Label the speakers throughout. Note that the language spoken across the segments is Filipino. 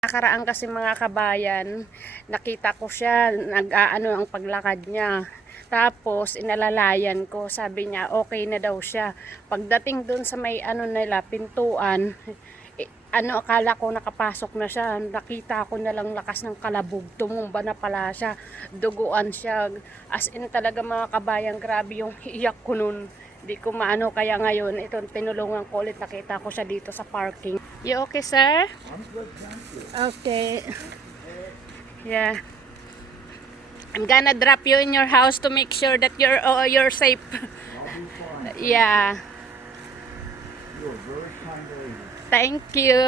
Speaker 1: Nakaraan kasi mga kabayan, nakita ko siya, nag-aano ang paglakad niya. Tapos inalalayan ko, sabi niya okay na daw siya. Pagdating doon sa may ano nila, pintuan, akala ko nakapasok na siya. Nakita ko na lang lakas ng kalabog, tumumba na pala siya, duguan siya. As in talaga mga kabayan, grabe yung iyak ko nun. Di ko maano, kaya ngayon ito tinulungan ko ulit, nakita ko siya dito sa parking. You okay, sir?
Speaker 2: I'm good, thank you.
Speaker 1: Okay. Yeah. I'm gonna drop you in your house to make sure that you're safe.
Speaker 2: I'll be fine.
Speaker 1: Yeah.
Speaker 2: You're a very kind lady.
Speaker 1: Thank you.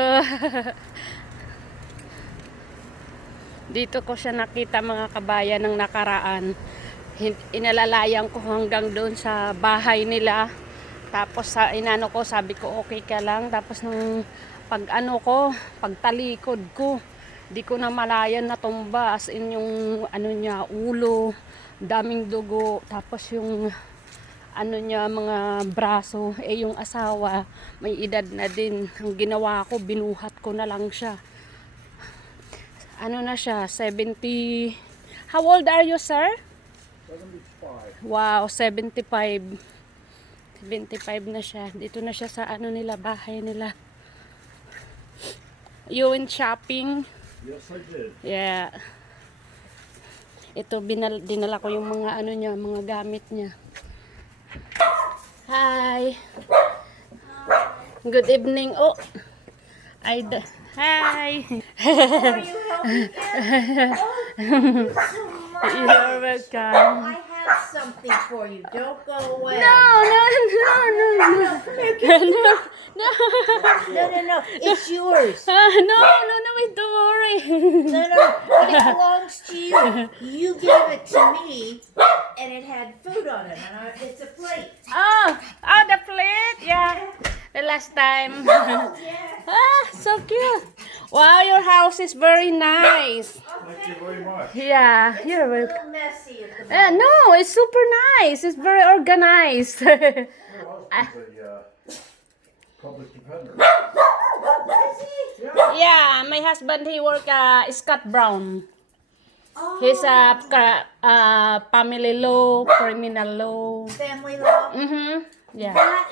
Speaker 1: Dito ko siya nakita mga kabayan ng nakaraan. Inalalayan ko hanggang doon sa bahay nila. Tapos sa inano ko, sabi ko okay ka lang. Tapos nung pag ano ko, pagtalikod ko, di ko na malayan na tumba. As in yung ano niya, ulo, daming dugo. Tapos yung ano niya, mga braso, yung asawa, may edad na din. Ang ginawa ko, binuhat ko na lang siya. Ano na siya, 70. How old are you, sir?
Speaker 2: 75.
Speaker 1: Wow, 75. 75 na siya. Dito na siya sa ano nila, bahay nila. You went shopping?
Speaker 2: Yes, I did.
Speaker 1: Yeah. Ito, dinala ko yung mga ano niya, mga gamit niya. Hi. Good evening. Oh. Hi.
Speaker 3: Are you helping him? Oh, thank you so much.
Speaker 1: You're welcome.
Speaker 3: I have something for you. Don't go away.
Speaker 1: No.
Speaker 3: Come here, come here. No. It's yours.
Speaker 1: No, wait, don't worry.
Speaker 3: No. But it belongs to you. You gave it to me, and it had food on it. And it's a plate.
Speaker 1: Oh, the plate. Yeah. The last time.
Speaker 3: Yeah.
Speaker 1: So cute. Wow, your house is very nice.
Speaker 2: Thank you very much.
Speaker 1: Yeah,
Speaker 3: It's
Speaker 1: you're
Speaker 3: a
Speaker 1: welcome.
Speaker 3: little messy at the moment.
Speaker 1: No, it's super nice. It's very organized.
Speaker 2: Your husband's a public defender.
Speaker 3: Is he?
Speaker 1: Yeah, my husband, he work Scott Brown.
Speaker 3: Oh,
Speaker 1: He's a family law, criminal law.
Speaker 3: family law.
Speaker 1: Yeah.
Speaker 3: That